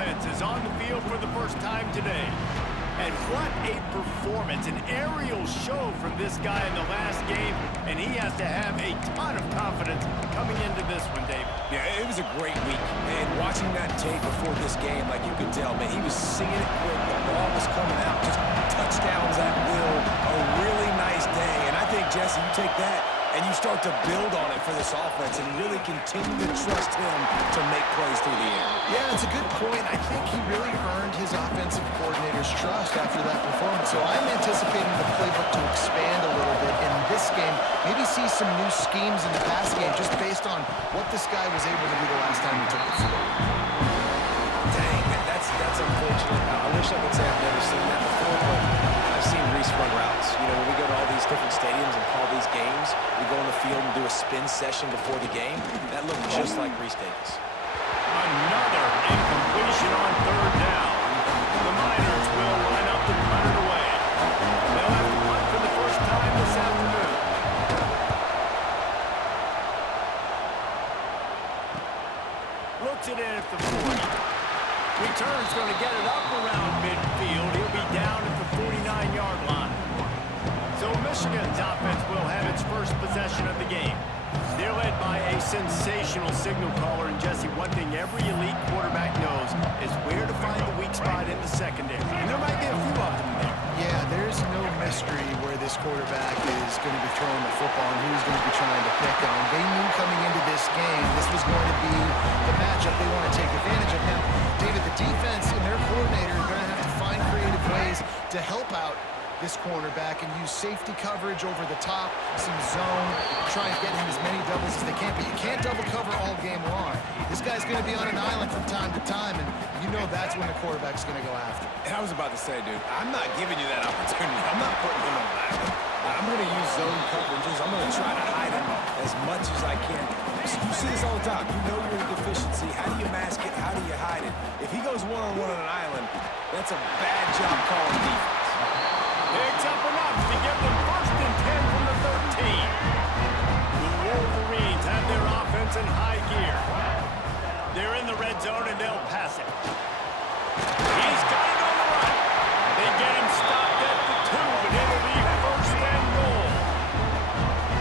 offense is on the field for the first time today. And what a performance, an aerial show from this guy in the last game, and he has to have a ton of confidence coming into this one, David. Yeah, it was a great week, and watching that tape before this game, like you could tell, man, he was seeing it quick, the ball was coming out, just touchdowns at will, a really nice day, and I think, Jesse, you take that and you start to build on it for this offense and really continue to trust him to make plays through the air. Yeah, that's a good point. I think he really earned his offensive coordinator's trust after that performance. So I'm anticipating the playbook to expand a little bit in this game. Maybe see some new schemes in the pass game just based on what this guy was able to do the last time he took the field. Dang, that's unfortunate. I wish I could say I've never seen that before, but I've seen Reese run routes. You know, when we go to all these different stadiums and call these games, we go on the field and do a spin session before the game. That looked just like Reese Davis. Another incompletion on third down. The Miners will line up to punt it away. They'll have to punt for the first time this afternoon. Looks it in at the 40. Return's going to get it up around midfield. He'll be down at the 49-yard line. So Michigan's offense will have its first possession of the game. They're led by a sensational signal caller, and Jesse, one thing every elite quarterback knows is where to find the weak spot in the secondary. And there might be a few of them there. Yeah, there's no mystery where this quarterback is going to be throwing the football and who he's going to be trying to pick on. They knew coming into this game this was going to be the matchup they want to take advantage of. Now, David, the defense and their coordinator are going to have to find creative ways to help out this cornerback and use safety coverage over the top, some zone, try and get him as many doubles as they can. But you can't double cover all game long. This guy's going to be on an island from time to time, and you know that's when the quarterback's going to go after. And I was about to say, dude, I'm not giving you that opportunity. I'm not putting him on an island. I'm going to use zone coverages. I'm going to try to hide him as much as I can. You see this all the time. You know you're in a deficiency. How do you mask it? How do you hide it? If he goes one-on-one on an island, that's a bad job calling defense. Picks up enough to give them first and 10 from the 13. The Wolverines have their offense in high gear. They're in the red zone and they'll pass it. He's got it on the run. They get him stopped at the 2, and it'll be first and goal.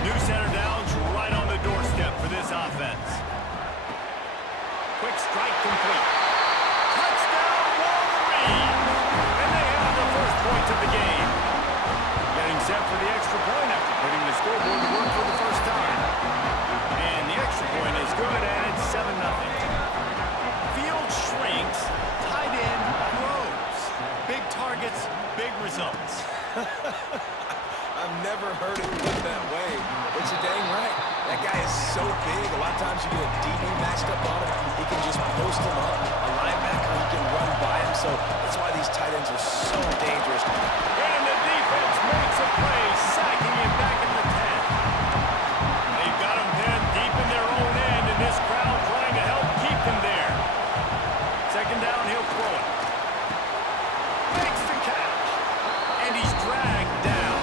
New center downs right on the doorstep for this offense. Quick strike complete. Touchdown Wolverines! And they have the first points of the game. Getting set for the extra point after putting the scoreboard to work for the first time. And the extra point is good, and it's 7-0. Field shrinks, tight end grows. Big targets, big results. I've never heard it put that way, but you're dang right. That guy is so big. A lot of times you get a DB matched up on him. He can just post him up. A linebacker, he can run by him. So that's why these tight ends are so dangerous. And the defense makes a play, sacking him back at the 10. They've got him pinned deep in their own end, and this crowd trying to help keep them there. Second down, he'll throw it. Makes the catch. And he's dragged down.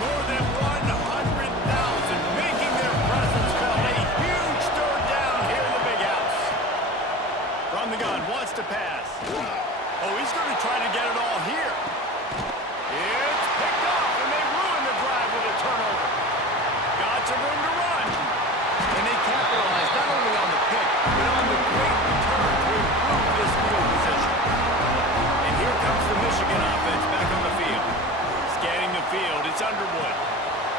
More than 100,000 making their presence felt. A huge third down here in the big house. From the gun, wants to pass. Oh, he's going to try to get it all here. It's picked off, and they ruin the drive with a turnover. Got some room to run. And they capitalize not only on the pick, but on the great return to improve this field position. And here comes the Michigan offense back on the field. Scanning the field, it's Underwood.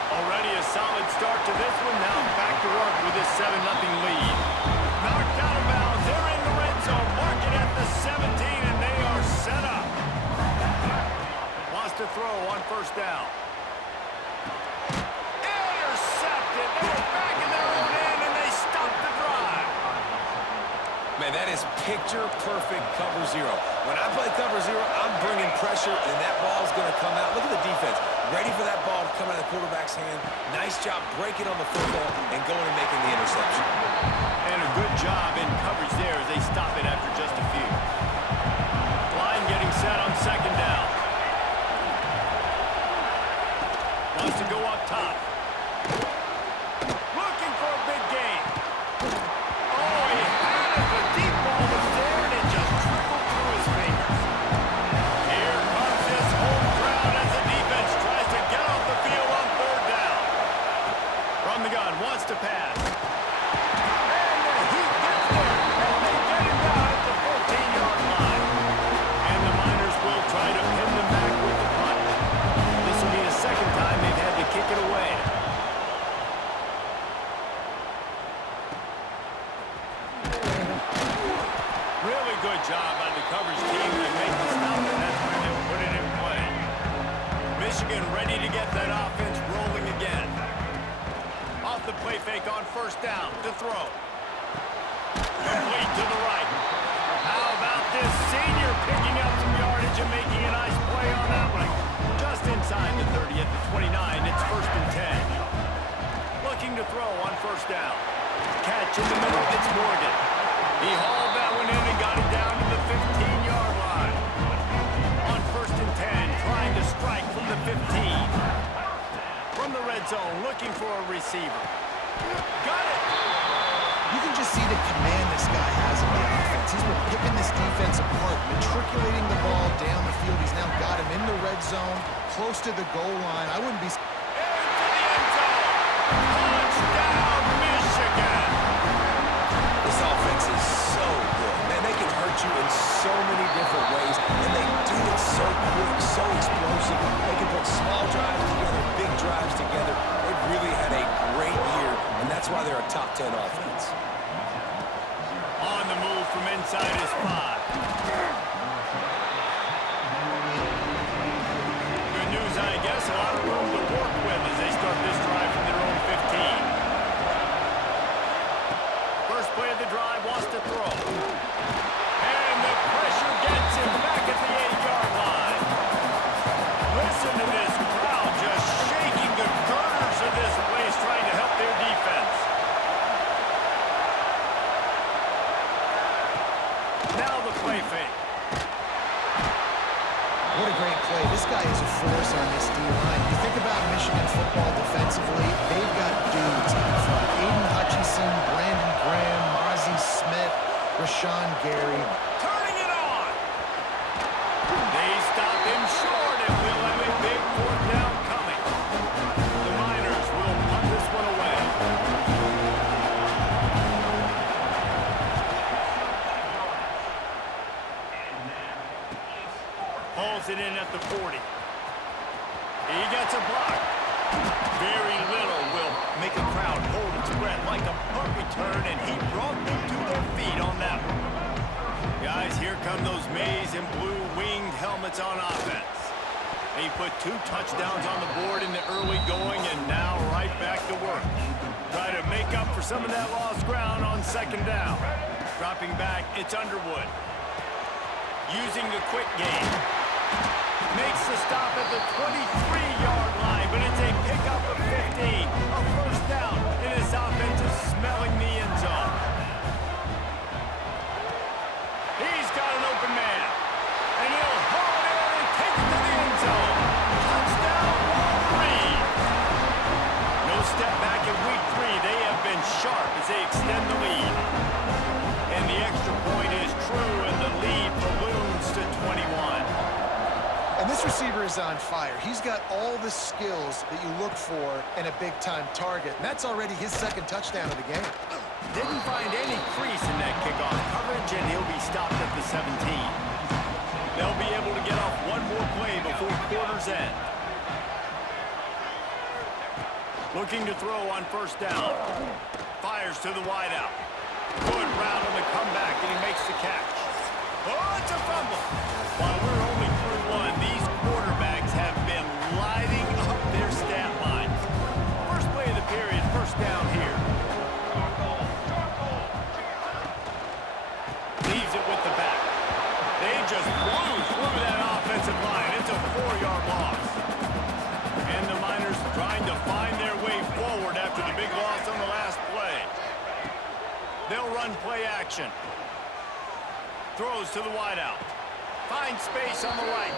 Already a solid start to this one. Now back to work with this 7-0 lead. Knocked out of bounds. They're in the red zone. Mark it at the 17, and they are set up. Wants to throw on first down. Intercepted. They're back in their own end, and they stop the drive. Man, that is picture-perfect cover zero. When I play cover zero, I'm bringing pressure, and that ball's going to come out. Look at the defense. Ready for that ball to come out of the quarterback's hand. Nice job breaking on the football and going and making the interception. And a good job in coverage there as they stop it after just a few. Line getting set on second down. Wants to go up top. Looking for a big gain. Oh, he had it. The deep ball was there, and it just Really good job by the coverage team to make the stop, and that's where they put it in play. Michigan ready to get that offense rolling again. Off the play fake on first down to throw. Complete to the right. How about this senior picking up some yardage and making a nice play on that one? Just inside the 30 at the 29. It's 1st and 10. Looking to throw on first down. Catch in the middle. It's Morgan. He hauled that one in and got it down to the 15-yard line. On 1st and 10, trying to strike from the 15. From the red zone, looking for a receiver. Got it! You can just see the command this guy has in the offense. He's been picking this defense apart, matriculating the ball down the field. He's now got him in the red zone, close to the goal line. I wouldn't be... Into the end zone! Touchdown, Michigan! This offense is so good. Man, they can hurt you in so many different ways, and they do it so quick, so explosive. They can put small drives together, big drives together. They've really had a great year, and that's why they're a top 10 offense. On the move from inside his 5. Good news, I guess. A lot of room to work with as they start this drive from their own 15. First play of the drive, wants to throw. And the pressure gets him back at the 8-yard line. Listen to this crowd just shaking the girders of this place, trying to help their defense. Now the play fake. What a great play. This guy is a force on this D-line. You think about Michigan football defensively, they've got dudes from Aiden Hutchinson, Brandon Graham, Mozzie Smith, Rashawn Gary. Turning it on. They stop him short and will have a big 4th down coming. The Miners will punt this one away. Hauls it in at the 40. He gets a block. Very little will make a crowd hold its breath like a punt return, and he brought them to their feet on that one. Guys, here come those maize and blue winged helmets on offense. They put 2 touchdowns on the board in the early going, and now right back to work. Try to make up for some of that lost ground on 2nd down. Dropping back, it's Underwood. Using the quick game. Makes the stop at the 23-yard line, but it's a pickup of 15. A 1st down, and his offense is smelling the end zone. He's got an open man, and he'll haul it in and take it to the end zone. Touchdown, Wolverine. No step back in week 3. They have been sharp as they extend the lead. And the extra point is true, and the lead balloons to 21. And this receiver is on fire. He's got all the skills that you look for in a big-time target. And that's already his 2nd touchdown of the game. Didn't find any crease in that kickoff coverage, and he'll be stopped at the 17. They'll be able to get off one more play before quarter's end. Looking to throw on 1st down. Fires to the wideout. Good route on the comeback, and he makes the catch. Oh, it's a fumble. While we're only through 1, these quarterbacks have been lighting up their stat lines. First play of the period, 1st down here. Leaves it with the back. They just blew through that offensive line. It's a 4-yard loss. And the Miners trying to find their way forward after the big loss on the last play. They'll run play action. Throws to the wideout. Finds space on the right.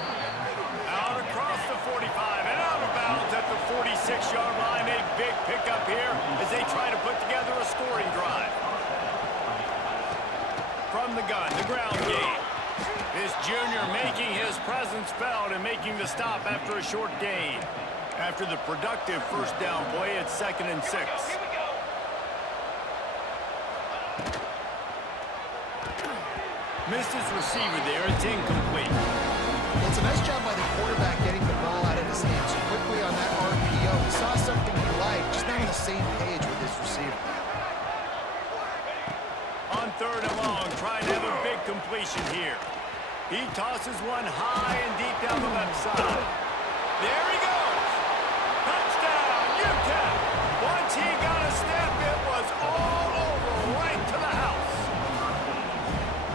Out across the 45 and out of bounds at the 46-yard line. A big pickup here as they try to put together a scoring drive. From the gun, the ground game. This junior making his presence felt and making the stop after a short gain. After the productive 1st down play, it's 2nd and 6. Missed his receiver there. It's incomplete. Well, it's a nice job by the quarterback getting the ball out of his hands quickly on that RPO. He saw something he liked, just not on the same page with his receiver. On 3rd and long, trying to have a big completion here. He tosses one high and deep down the left side. There he goes. Touchdown, UTEP. Once he got a step, it was all over, right to the house.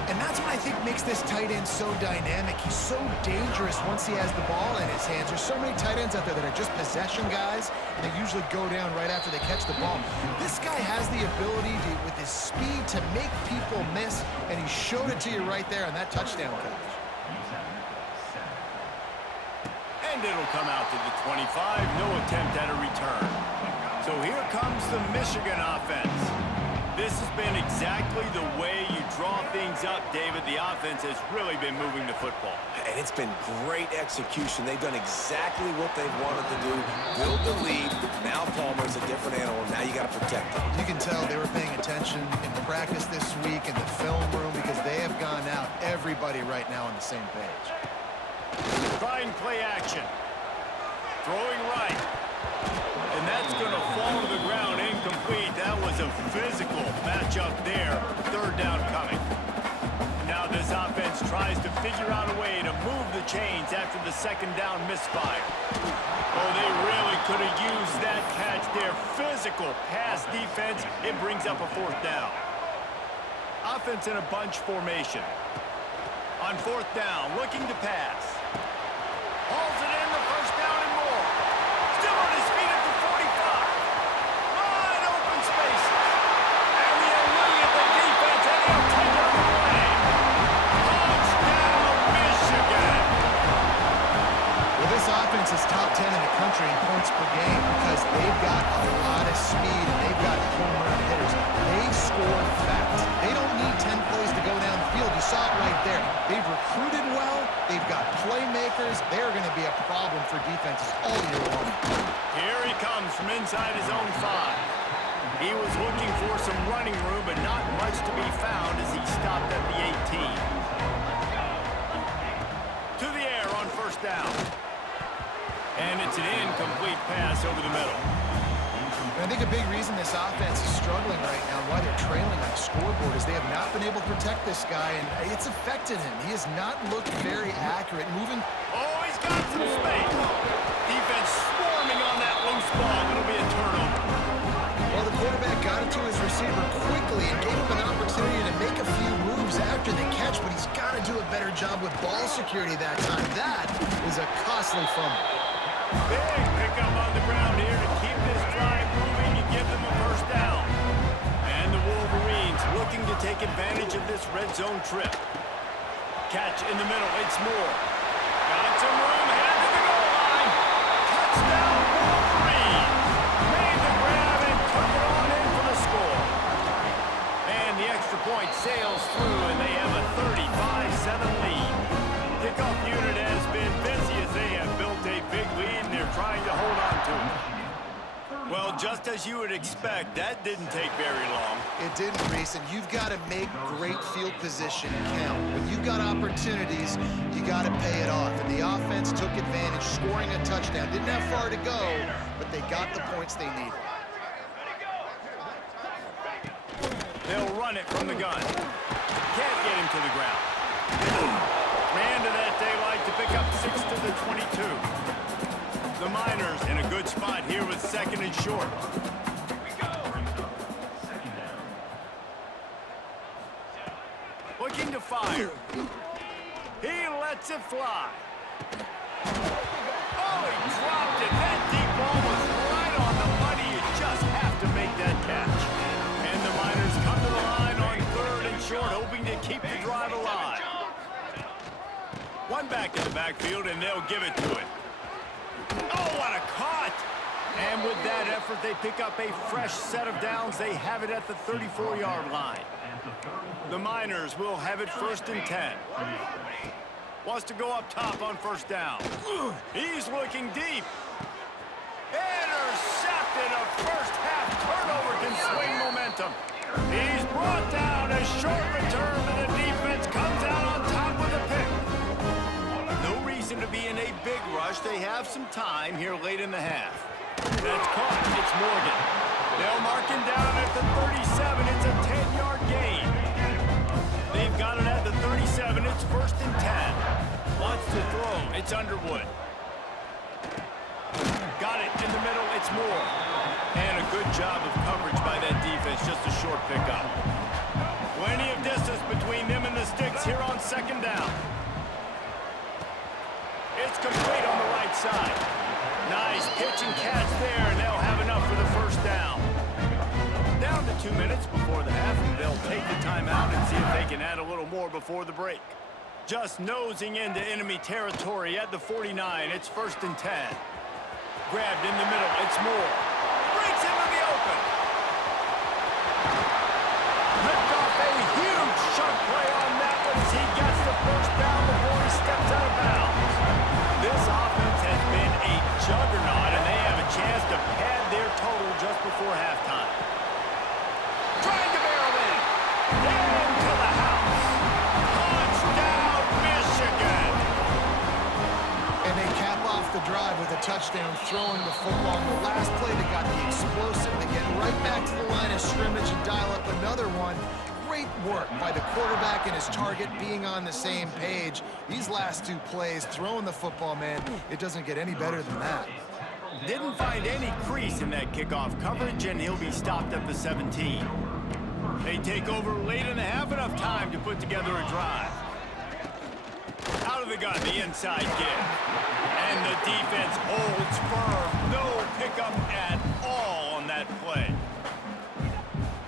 And that's what I think makes this tight end so dynamic. He's so dangerous once he has the ball in his hands. There's so many tight ends out there that are just possession guys, and they usually go down right after they catch the ball. This guy has the ability to, with his speed, to make people miss, and he showed it to you right there on that touchdown catch. And it'll come out to the 25. No attempt at a return. So here comes the Michigan offense. This has been exactly the way you draw things up, David. The offense has really been moving the football. And it's been great execution. They've done exactly what they've wanted to do. Build the lead. Now Palmer's a different animal. Now you got to protect him. You can tell they were paying attention in practice this week in the film room because they have gone out, everybody right now on the same page. Trying play action. Throwing right. And that's going to fall to the ground incomplete. That was a physical matchup there. 3rd down coming. Now this offense tries to figure out a way to move the chains after the 2nd down misfire. Oh, they really could have used that catch there. Physical pass defense. It brings up a 4th down. Offense in a bunch formation. On 4th down, looking to pass. Hauls it in, the 1st down and more. Still on his feet at the 45. Wide open spaces. And the eluded the defense, and he'll take it all away. Touchdown, Michigan. Well, this offense is top 10 in the country in points per game because they've got a lot of speed and they've got home run hitters. They score fast. They don't need 10 plays to go down the field. You saw it right there. They've recruited well. They've got playmakers. They're going to be a problem for defenses all year long. Here he comes from inside his own 5. He was looking for some running room, but not much to be found as he stopped at the 18. To the air on 1st down. And it's an incomplete pass over the middle. And I think a big reason this offense is struggling right now and why they're trailing on the scoreboard is they have not been able to protect this guy, and it's affected him. He has not looked very accurate moving. Oh, he's got some space. Defense swarming on that loose ball. It'll be a turnover. Well, the quarterback got it to his receiver quickly and gave him an opportunity to make a few moves after the catch, but he's got to do a better job with ball security that time. That is a costly fumble. Big pickup on the ground here to keep this drive moving and give them a 1st down. And the Wolverines looking to take advantage of this red zone trip. Catch in the middle, it's Moore. Got some room, headed to the goal line. Touchdown, Wolverines. Made the grab and took it on in for the score. And the extra point sails through, and they have a 35-7 lead. Kickoff unit has been busy as they have built a big lead, and they're trying to hold on to it. Well, just as you would expect, that didn't take very long. It didn't, Reese, and you've got to make great field position count. When you've got opportunities, you got to pay it off. And the offense took advantage, scoring a touchdown. Didn't have far to go, but they got the points they needed. They'll run it from the gun. Can't get him to the ground. Ran to that daylight to pick up 6 to the 22. The Miners in a good spot here with 2nd and short. Looking to fire. He lets it fly. Oh, he dropped it. That deep ball was right on the money. You just have to make that catch. And the Miners come to the line on 3rd and short, hoping to keep the drive alive. One back in the backfield, and they'll give it to it. Oh, what a cut! And with that effort, they pick up a fresh set of downs. They have it at the 34-yard line. The Miners will have it 1st and 10. Wants to go up top on 1st down. He's looking deep. Intercepted. A first-half turnover can swing momentum. He's brought down. A short return, and the defense comes out on top with a pick. No reason to be in a big rush. They have some time here late in the half. That's caught. It's Morgan. They'll mark him down at the 37. It's a 10-yard gain. It's Underwood. Got it in the middle. It's Moore. And a good job of coverage by that defense. Just a short pickup. Plenty of distance between them and the sticks here on second down. It's complete on the right side. Nice pitch and catch there, and they'll have enough for the first down. Down to 2 minutes before the half, and they'll take the timeout and see if they can add a little more before the break. Just nosing into enemy territory at the 49. It's 1st and 10. Grabbed in the middle. It's Moore. Breaks into the open. Ripped off a huge chunk play on that one as he gets the first down before he steps out of bounds. This offense has been a juggernaut, and they have a chance to pad their total just before halftime. Trying to barrel in. Into the house. Touchdown, Michigan. And they cap off the drive with a touchdown, throwing the football. On the last play, they got the explosive. They get right back to the line of scrimmage and dial up another one. Great work by the quarterback and his target being on the same page. These last 2 plays, throwing the football, man, it doesn't get any better than that. Didn't find any crease in that kickoff coverage, and he'll be stopped at the 17. They take over late in the half, enough time to put together a drive. Out of the gun, the inside kick. And the defense holds firm. No pickup at all on that play.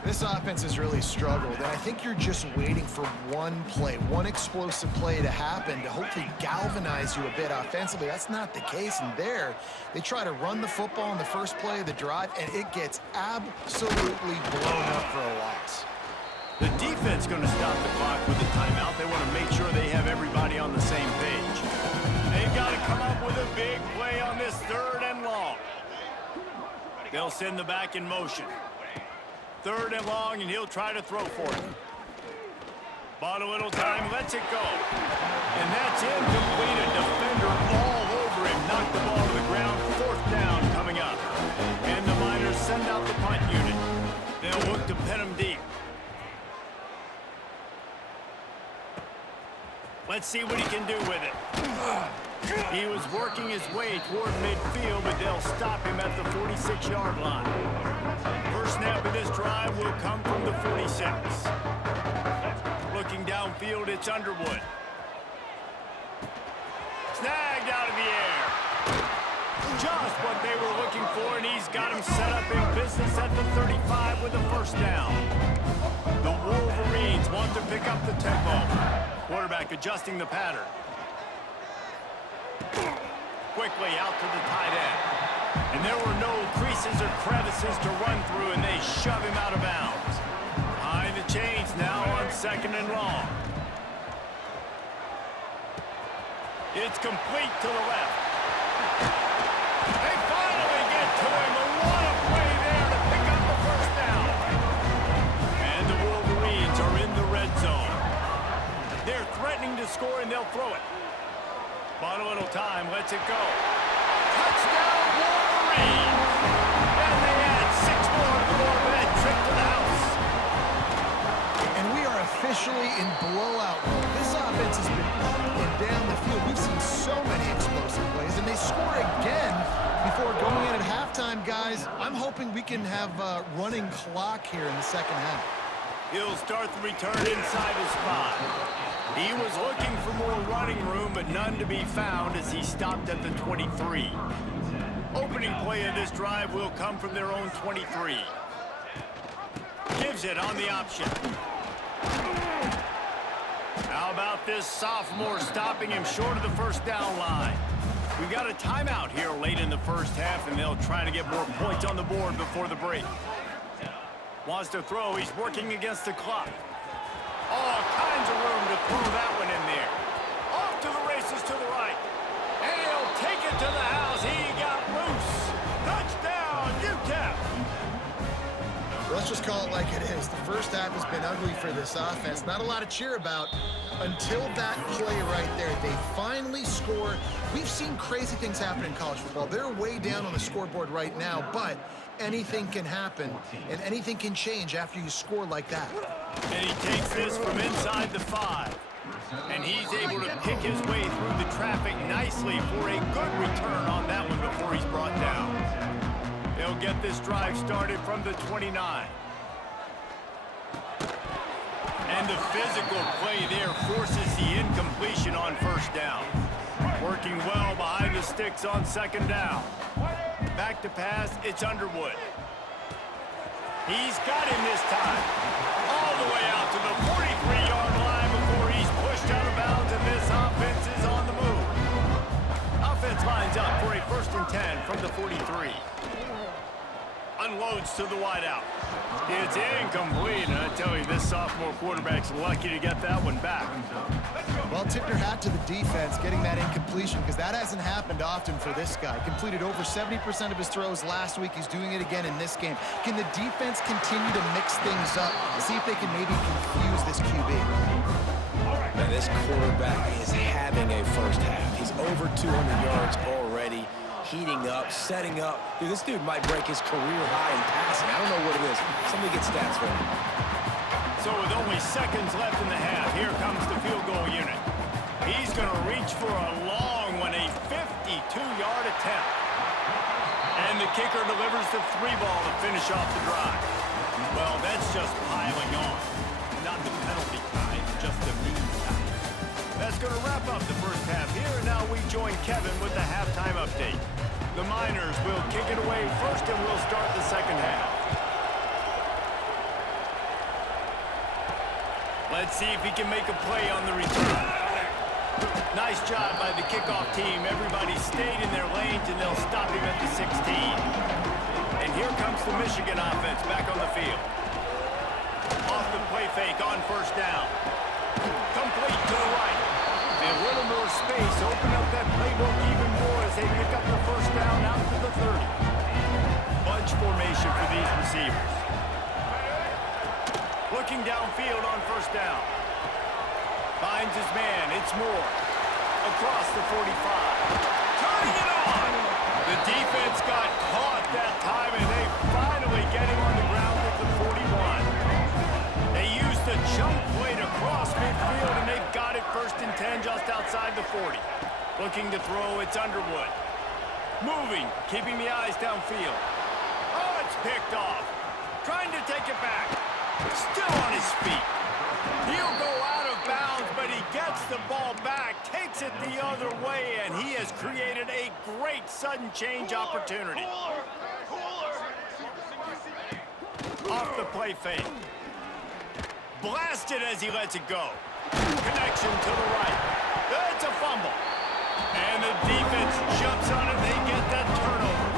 This offense has really struggled, and I think you're just waiting for one play, one explosive play to happen to hopefully galvanize you a bit offensively. That's not the case, and there, they try to run the football in the first play of the drive, and it gets absolutely blown up for a loss. The defense going to stop the clock with a timeout. They want to make sure they have everybody on the same page. They've got to come up with a big play on this 3rd and long. They'll send the back in motion. 3rd and long, and he'll try to throw for it. Bought a little time, lets it go. And that's incomplete. A defender all over him. Knocked the ball to the ground. 4th down coming up. And the Miners send out the punt unit. They'll look to pin him deep. Let's see what he can do with it. He was working his way toward midfield, but they'll stop him at the 46-yard line. First snap of this drive will come from the 46. Looking downfield, it's Underwood. Snagged out of the air. Just what they were looking for, and he's got him set up in business at the 35 with the first down. The Wolverines want to pick up the tempo. Quarterback adjusting the pattern. Quickly out to the tight end. And there were no creases or crevices to run through, and they shove him out of bounds. Behind the chains now on 2nd and long. It's complete to the left. They finally get to him. A lot of play there to pick up the first down. And the Wolverines are in the red zone. They're threatening to score, and they'll throw it. Bought a little time, lets it go. Touchdown, Wolverines! And they add 6 more to the board with that trip to the house. And we are officially in blowout mode. This offense has been up and down the field. We've seen so many explosive plays, and they score again before going in at halftime, guys. I'm hoping we can have a running clock here in the second half. He'll start the return inside his 5. He was looking for more running room, but none to be found as he stopped at the 23. Opening play of this drive will come from their own 23. Gives it on the option. How about this sophomore stopping him short of the first down line? We've got a timeout here late in the first half, and they'll try to get more points on the board before the break. Wants to throw. He's working against the clock. All kinds of room to throw that one in there. Off to the races to the right. And he'll take it to the house. He got loose. Touchdown, UTEP. Let's just call it like it is. The first half has been ugly for this offense. Not a lot to cheer about until that play right there. They finally score. We've seen crazy things happen in college football. They're way down on the scoreboard right now, but anything can happen, and anything can change after you score like that. And he takes this from inside the 5. And he's able to pick his way through the traffic nicely for a good return on that one before he's brought down. They'll get this drive started from the 29. And the physical play there forces the incompletion on first down. Working well behind the sticks on second down. Back to pass, it's Underwood. He's got him this time. All the way out to the 43-yard line before he's pushed out of bounds, and this offense is on the move. Offense lines up for a 1st and 10 from the 43. Unloads to the wideout. It's incomplete, and I tell you, this sophomore quarterback's lucky to get that one back. Well, tip your hat to the defense getting that incompletion, because that hasn't happened often for this guy. Completed over 70% of his throws last week. He's doing it again in this game. Can the defense continue to mix things up, see if they can maybe confuse this QB? Now, this quarterback is having a first half. He's over 200 yards already. Heating up, setting up. Dude, this dude might break his career high in passing. I don't know what it is. Somebody get stats for him. So with only seconds left in the half, here comes the field goal unit. He's going to reach for a long one, a 52-yard attempt. And the kicker delivers the 3-ball to finish off the drive. Well, that's just piling on. Not the penalty kind, just the mean kind. That's going to wrap up the first half here, and now we join Kevin with the halftime update. The Miners will kick it away first, and we'll start the second half. Let's see if he can make a play on the return. Nice job by the kickoff team. Everybody stayed in their lanes, and they'll stop him at the 16. And here comes the Michigan offense back on the field. Off the play fake on first down. Complete to the right. A little more space. Open up that playbook even more as they pick up the first down out to the 30. Bunch formation for these receivers. Looking downfield on first down. Finds his man. It's Moore. Across the 45. Turning it on! The defense got caught that time, and they finally get him on the ground at the 41. They used the jump play to cross midfield, and they've got it 1st and 10 just outside the 40. Looking to throw, it's Underwood. Moving, keeping the eyes downfield. Oh, it's picked off. Trying to take it back. Still on his feet. He'll go out of bounds, but he gets the ball back, takes it the other way, and he has created a great sudden change opportunity. Off the play fake. Blasted as he lets it go. Connection to the right. It's a fumble. And the defense jumps on it. They get that turnover.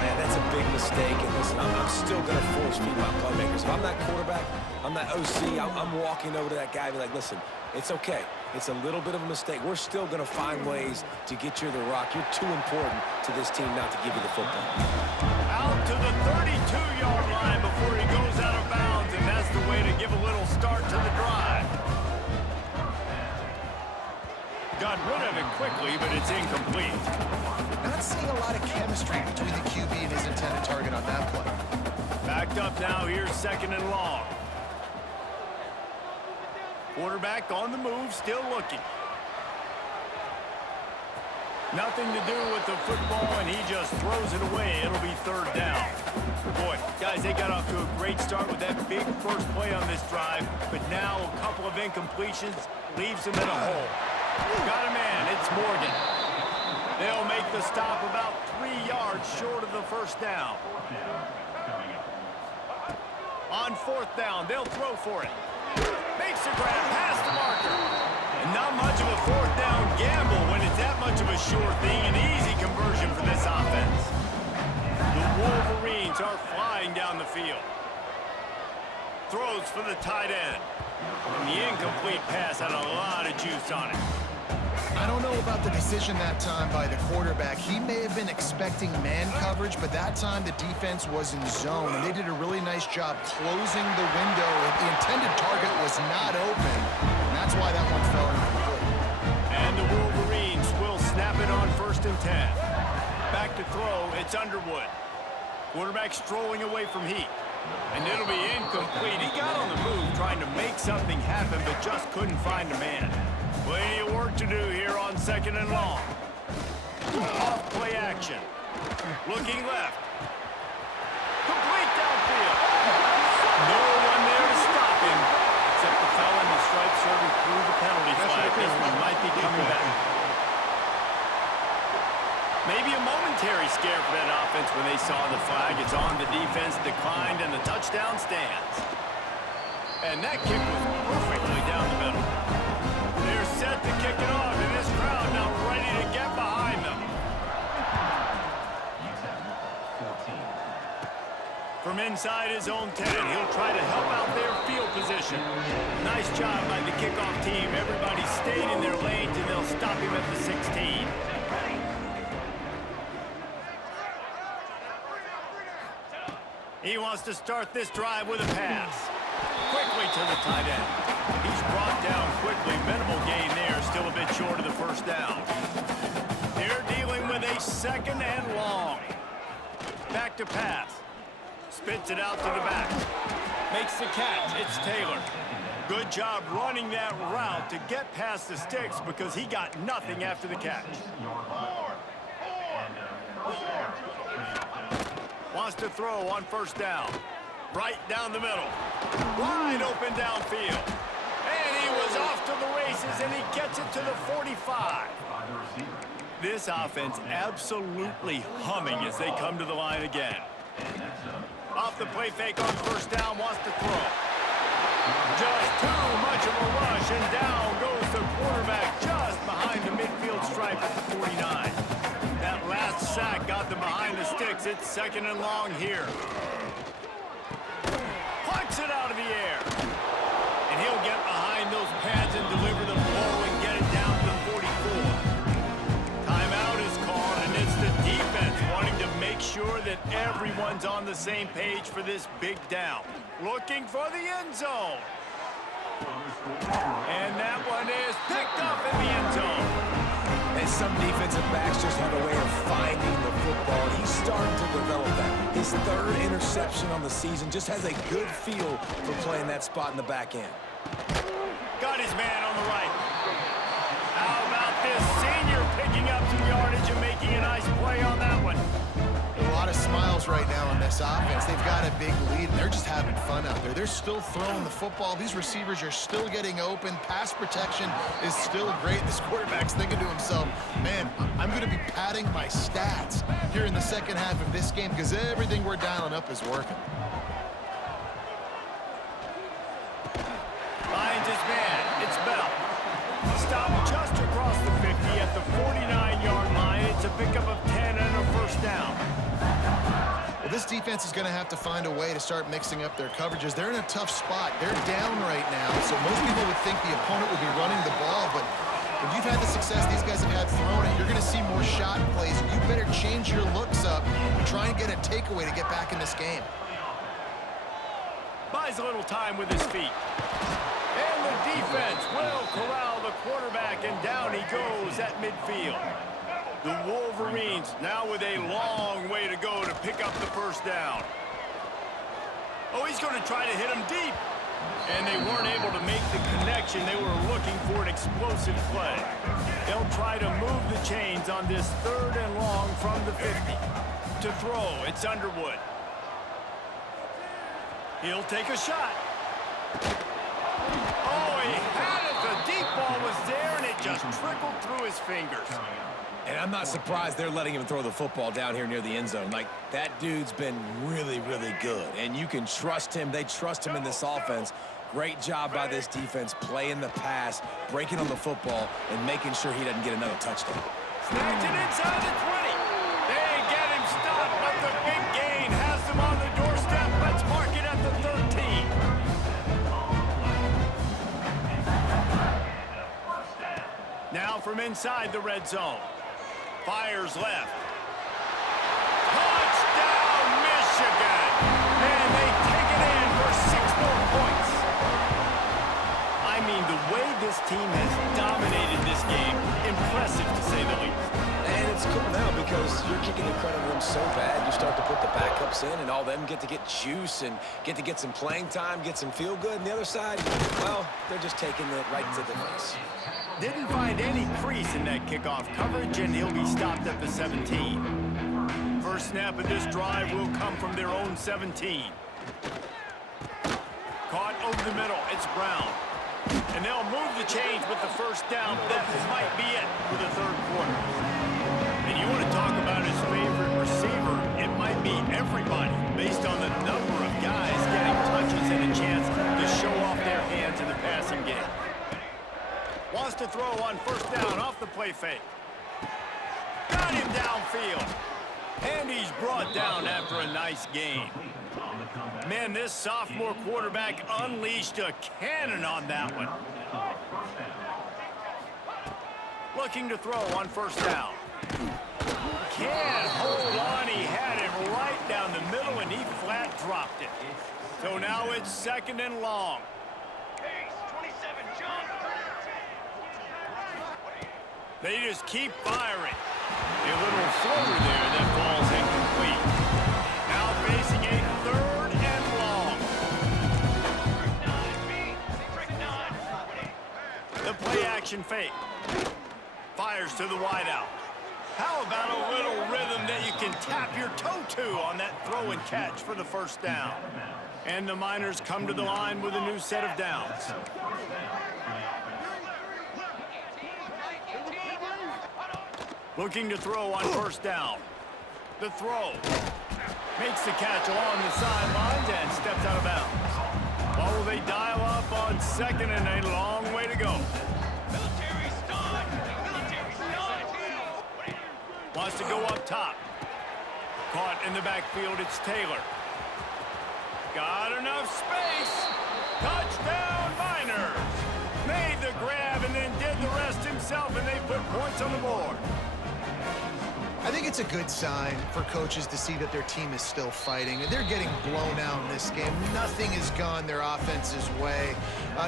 Man, that's a big mistake. And listen, I'm still going to force feed my playmakers. If I'm that quarterback, I'm that OC, I'm walking over to that guy and be like, listen, it's okay. It's a little bit of a mistake. We're still going to find ways to get you the rock. You're too important to this team not to give you the football. Out to the 32-yard line before he goes out of bounds, and that's the way to give a little start to the drive. Got rid of it quickly, but it's incomplete. Not seeing a lot of chemistry between the QB and his intended target on that play. Backed up now, here's 2nd and long. Quarterback on the move, still looking. Nothing to do with the football, and he just throws it away. It'll be 3rd down. Boy, guys, they got off to a great start with that big first play on this drive, but now a couple of incompletions leaves them in a hole. Got a man, it's Morgan. They'll make the stop about 3 yards short of the first down. On 4th down, they'll throw for it. Makes the grab, past the marker. And not much of a 4th down gamble when it's that much of a sure thing. An easy conversion for this offense. The Wolverines are flying down the field. Throws for the tight end. And the incomplete pass had a lot of juice on it. I don't know about the decision that time by the quarterback. He may have been expecting man coverage, but that time the defense was in zone, and they did a really nice job closing the window. The intended target was not open, and that's why that one fell incomplete. And the Wolverines will snap it on 1st and 10. Back to throw, it's Underwood. Quarterback strolling away from Heat. And it'll be incomplete. He got on the move trying to make something happen, but just couldn't find a man. Plenty of work to do here on 2nd and long. Off play action. Looking left. Complete downfield. No one there to stop him, except the fella in the striped serving through the penalty flag. This one might be coming back. Maybe a momentary scare for that offense when they saw the flag. It's on, the defense declined, and the touchdown stands. And that kick was perfectly down the middle. They're set to kick it off, and this crowd now ready to get behind them. From inside his own 10, he'll try to help out their field position. Nice job by the kickoff team. Everybody stayed in their lanes, and they'll stop him at the 16. He wants to start this drive with a pass. Quickly to the tight end. He's brought down quickly. Minimal gain there. Still a bit short of the first down. They're dealing with a 2nd and long. Back to pass. Spits it out to the back. Makes the catch. It's Taylor. Good job running that route to get past the sticks because he got nothing after the catch. Wants to throw on 1st down. Right down the middle. Wide open downfield. And he was off to the races, and he gets it to the 45. This offense absolutely humming as they come to the line again. Off the play fake on 1st down, wants to throw. Just too much of a rush, and down goes the quarterback just behind the midfield stripe at the 49. That last sack got them behind the sticks. It's 2nd and long here. Plucks it out of the air. And he'll get behind those pads and deliver the blow and get it down to the 44. Timeout is called, and it's the defense wanting to make sure that everyone's on the same page for this big down. Looking for the end zone. And that one is picked up in the end zone. And some defensive backs just have a way of finding the football. He's starting to develop that. His 3rd interception on the season just has a good feel for playing that spot in the back end. Got his man on the right. How about this senior picking up some yardage and making a nice play on that one? A lot of smiles right now on this offense. They've got a big lead, and they're just having fun out there. They're still throwing the football. These receivers are still getting open. Pass protection is still great. This quarterback's thinking to himself, man, I'm going to be padding my stats here in the 2nd half of this game because everything we're dialing up is working. Finds his man. It's Bell. Stopped just across the 50 at the 49-yard line. It's a pickup of 10 and a 1st down. Well, this defense is going to have to find a way to start mixing up their coverages. They're in a tough spot. They're down right now, so most people would think the opponent would be running the ball, but when you've had the success these guys have had throwing it, you're going to see more shot plays. You better change your looks up and try and get a takeaway to get back in this game. Buys a little time with his feet. And the defense will corral the quarterback, and down he goes at midfield. The Wolverines now with a long way to go to pick up the 1st down. Oh, he's going to try to hit him deep. And they weren't able to make the connection. They were looking for an explosive play. They'll try to move the chains on this 3rd and long from the 50. To throw, it's Underwood. He'll take a shot. Oh, he had it. The deep ball was there, and it just trickled through his fingers. And I'm not surprised they're letting him throw the football down here near the end zone. Like, that dude's been really, really good. And you can trust him. They trust him in this offense. Great job by this defense playing the pass, breaking on the football, and making sure he doesn't get another touchdown. Snagged it inside the 20. They get him stopped, but the big gain has them on the doorstep. Let's mark it at the 13. Now from inside the red zone. Fires left. Touchdown, Michigan! And they take it in for 6 more points. I mean, the way this team has dominated this game, impressive to say the least. And it's cool now because you're kicking the credit of them so bad, you start to put the backups in, and all them get to get juice and get to get some playing time, get some feel good. And the other side, well, they're just taking it right to the face. Didn't find any crease in that kickoff coverage, and he'll be stopped at the 17. First snap of this drive will come from their own 17. Caught over the middle, it's Brown. And they'll move the chains with the first down. That might be it for the third quarter. And you want to talk about his favorite receiver, it might be everybody, based on the number of guys getting touches and a chance to show off their hands in the passing game. Wants to throw on first down off the play fake. Got him downfield. And he's brought down after a nice gain. Man, this sophomore quarterback unleashed a cannon on that one. Looking to throw on first down. Can't hold on. He had him right down the middle, and he flat dropped it. So now it's second and long. They just keep firing. A little floater there that falls incomplete. Now facing a third and long. The play action fake. Fires to the wideout. How about a little rhythm that you can tap your toe to on that throw and catch for the first down? And the Miners come to the line with a new set of downs. Looking to throw on first down. The throw. Makes the catch along the sidelines and steps out of bounds. Or will they dial up on second and a long way to go? Wants to go up top. Caught in the backfield, it's Taylor. Got enough space. Touchdown Miners. Made the grab and then did the rest himself, and they put points on the board. I think it's a good sign for coaches to see that their team is still fighting. They're getting blown out in this game. Nothing has gone their offense's way.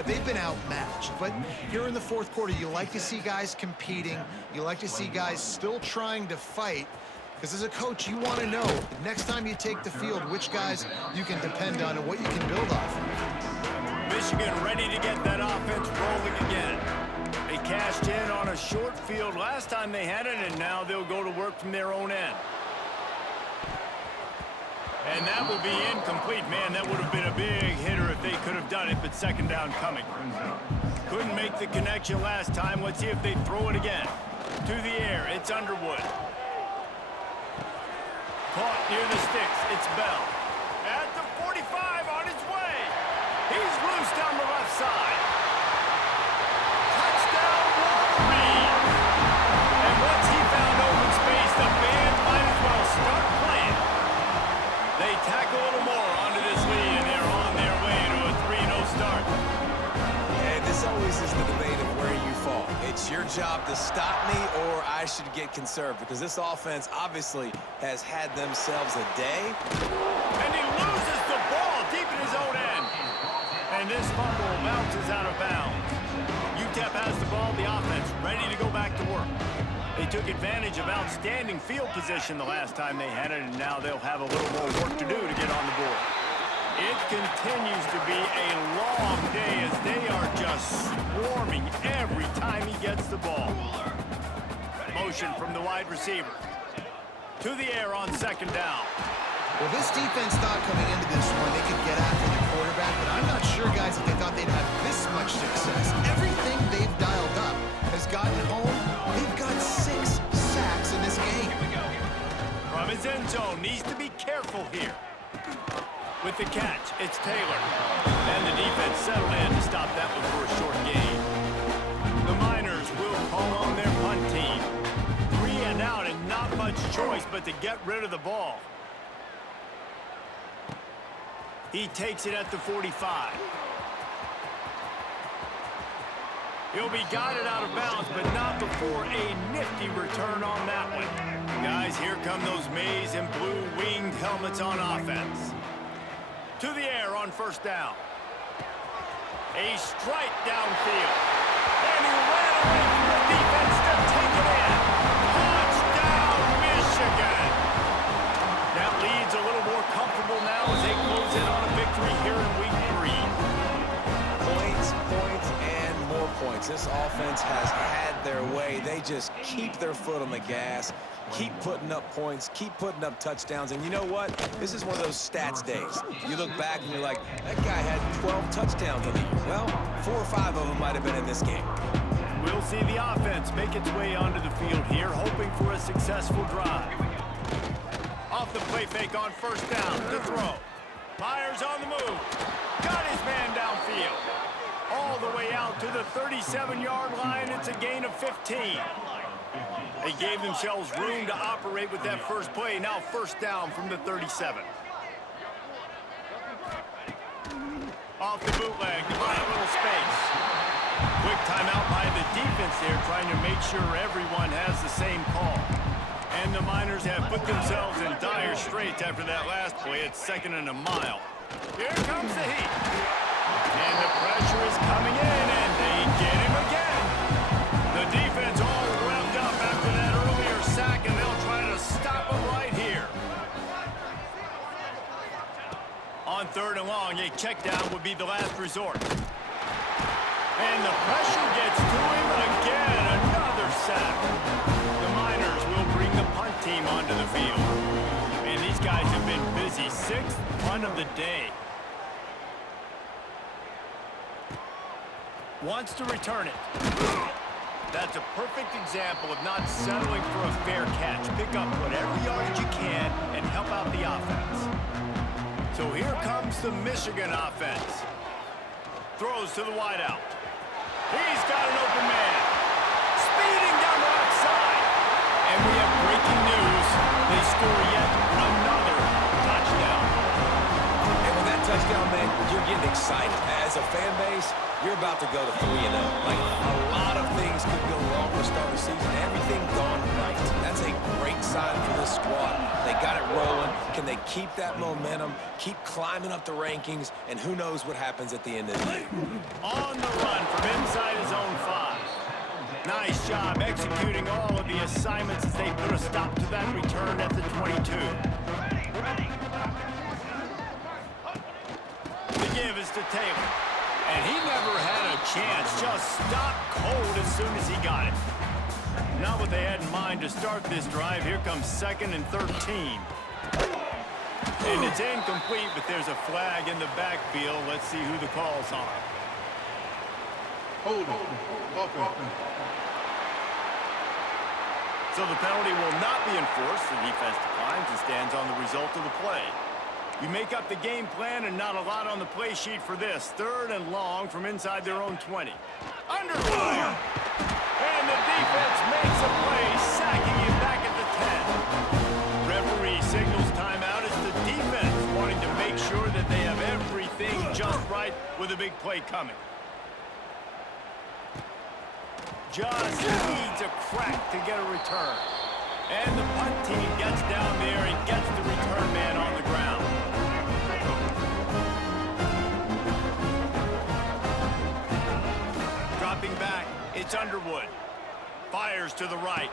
They've been outmatched. But here in the fourth quarter, you like to see guys competing. You like to see guys still trying to fight. Because as a coach, you want to know, next time you take the field, which guys you can depend on and what you can build off of. Michigan ready to get that offense rolling again. They cashed in on a short field last time they had it, and now they'll go to work from their own end. And that will be incomplete. Man, that would have been a big hitter if they could have done it, but second down coming. Couldn't make the connection last time. Let's see if they throw it again. To the air, it's Underwood. Caught near the sticks, it's Bell. At the 45 on his way. He's loose down the left side. Touchdown, Wolverine! And once he found open space, the band might as well start playing. They tack a little more onto this lead, and they're on their way to a 3-0 start. And this always is the debate of where you fall. It's your job to stop me, or I should get conserved, because this offense obviously has had themselves a day. And he loses the ball deep in his own end. And this fumble bounces out of bounds. UTEP has the ball, the offense ready to go back to work. They took advantage of outstanding field position the last time they had it, and now they'll have a little more work to do to get on the board. It continues to be a long day as they are just swarming every time he gets the ball. Motion from the wide receiver. To the air on second down. Well, this defense thought coming into this one they could get after the quarterback, but I'm not sure, guys, if they thought they'd have this much success. Everything they've dialed up has gotten home. They've got 6 sacks in this game. From his end zone, needs to be careful here. With the catch, it's Taylor. And the defense settled in to stop that one for a short gain. The Miners will call on their punt team. 3 and out and not much choice but to get rid of the ball. He takes it at the 45. He'll be guided out of bounds, but not before a nifty return on that one. Guys, here come those maize and blue winged helmets on offense. To the air on first down. A strike downfield. And he ran away from the defense to take it in. Touchdown, Michigan. That lead's a little more comfortable now as they close in on a victory here in week 3. Points, points, and more points. This offense has had their way. They just keep their foot on the gas, keep putting up points, keep putting up touchdowns. And you know what? This is one of those stats days. You look back and you're like, that guy had 12 touchdowns on the year. Well, 4 or 5 of them might have been in this game. We'll see the offense make its way onto the field here, hoping for a successful drive. Off the play fake on first down to throw. Myers on the move. Got his man downfield. All the way out to the 37-yard line. It's a gain of 15. They gave themselves room to operate with that first play. Now first down from the 37. Off the bootleg to buy a little space. Quick timeout by the defense there, trying to make sure everyone has the same call. And the Miners have put themselves in dire straits after that last play. It's 2nd and a mile. Here comes the heat. And the pressure is coming in, and they get him again. The defense all revved up after that earlier sack, and they'll try to stop him right here. On 3rd and long, a check down would be the last resort. And the pressure gets to him again. Another sack. The Miners will bring the punt team onto the field. And these guys have been busy. 6th punt of the day. Wants to return it. That's a perfect example of not settling for a fair catch. Pick up whatever yardage you can and help out the offense. So here comes the Michigan offense. Throws to the wideout. He's got an open man. Speeding down the left side. And we have breaking news. They score yet another touchdown. And with that touchdown, man, you're getting excited. As a fan base, you're about to go to 3-0. Like, a lot of things could go wrong to start the season. Everything gone right. That's a great sign for this squad. They got it rolling. Can they keep that momentum, keep climbing up the rankings, and who knows what happens at the end of the year. On the run from inside his own 5. Nice job executing all of the assignments as they put a stop to that return at the 22. The give is to Taylor. And he never had a chance. Just stopped cold as soon as he got it. Not what they had in mind to start this drive. Here comes 2nd and 13. And it's incomplete, but there's a flag in the backfield. Let's see who the call's on. Hold on. Offense. So the penalty will not be enforced. The defense declines and stands on the result of the play. You make up the game plan and not a lot on the play sheet for this. 3rd and long from inside their own 20. Under fire. And the defense makes a play, sacking him back at the 10. Referee signals timeout as the defense wanting to make sure that they have everything just right with a big play coming. Just needs a crack to get a return. And the punt team gets down there and gets the return man on the ground. Dropping back, it's Underwood. Fires to the right.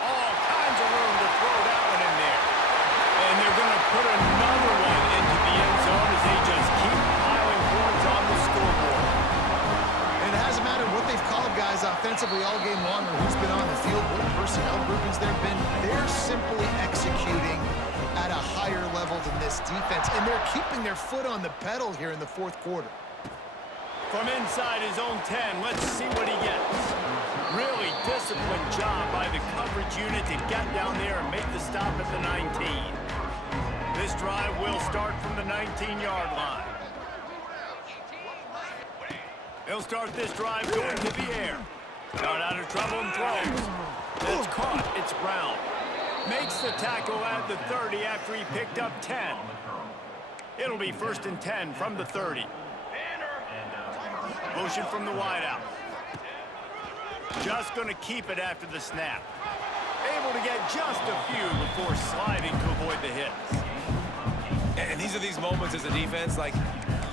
All kinds of room to throw that one in there. And they're going to put another one into the end zone as they just keep piling points on the scoreboard. And it hasn't mattered what they've called guys offensively all game long or who's been on the field, what personnel groupings there have been. They're simply executing at a higher level than this defense, and they're keeping their foot on the pedal here in the 4th quarter. From inside his own 10, let's see what he gets. Really disciplined job by the coverage unit to get down there and make the stop at the 19. This drive will start from the 19-yard line. They'll start this drive going to the air. Got out of trouble and throws. That's caught. It's Brown. Makes the tackle at the 30 after he picked up 10. It'll be 1st and 10 from the 30. Motion from the wideout. Just going to keep it after the snap. Able to get just a few before sliding to avoid the hits. And these are these moments as a defense, like,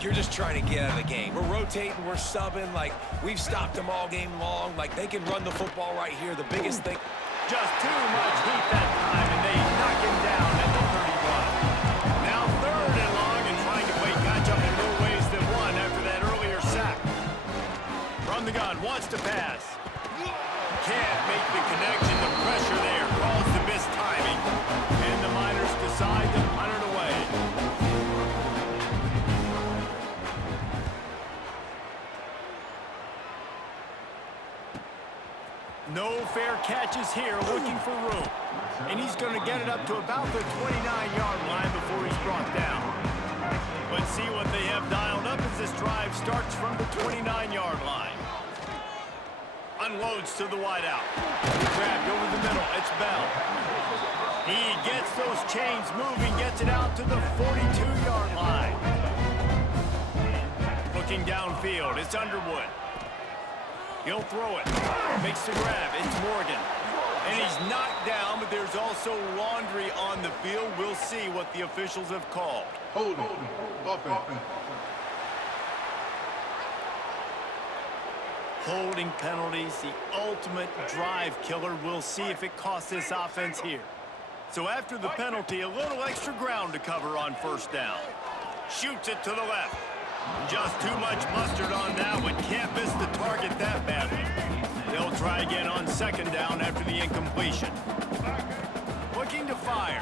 like you're just trying to get out of the game. We're rotating, we're subbing, like we've stopped them all game long. Like they can run the football right here. The biggest thing. Just too much heat that time, and they knock him down at the 31. Now 3rd and long, and trying to play catch-up in more ways than one after that earlier sack. From the gun, wants to pass. Can't make the connection. The pressure there calls the missed timing, and the Miners decide to punt it away. No fair catches here, looking for room. And he's going to get it up to about the 29-yard line before he's brought down. Let's see what they have dialed up as this drive starts from the 29-yard line. Unloads to the wideout. Grabbed over the middle. It's Bell. He gets those chains moving, gets it out to the 42-yard line. Looking downfield, it's Underwood. He'll throw it. Makes the grab. It's Morgan. And he's knocked down, but there's also laundry on the field. We'll see what the officials have called. Holding. Offense. Holding penalties, the ultimate drive killer. We'll see if it costs this offense here. So after the penalty, a little extra ground to cover on 1st down. Shoots it to the left. Just too much mustard on that one. Can't miss the target that badly. They'll try again on 2nd down after the incompletion. Looking to fire.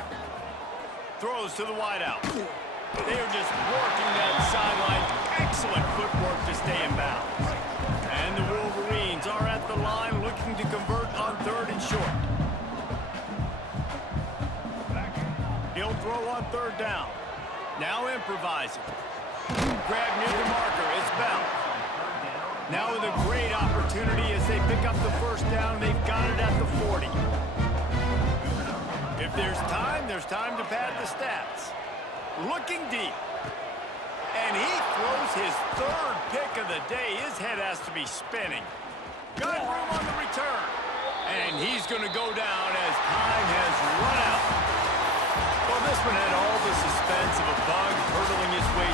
Throws to the wideout. They're just working that sideline. Excellent footwork to stay in bounds. And the Wolverines are at the line looking to convert on 3rd and short. He'll throw on 3rd down. Now improvising. Grab near the marker. It's Bell. Now with a great opportunity as they pick up the 1st down. They've got it at the 40. If there's time to pad the stats. Looking deep. And he throws his 3rd pick of the day. His head has to be spinning. Got room on the return. And he's going to go down as time has run out. Well, this one had all the suspense of a bug hurtling his way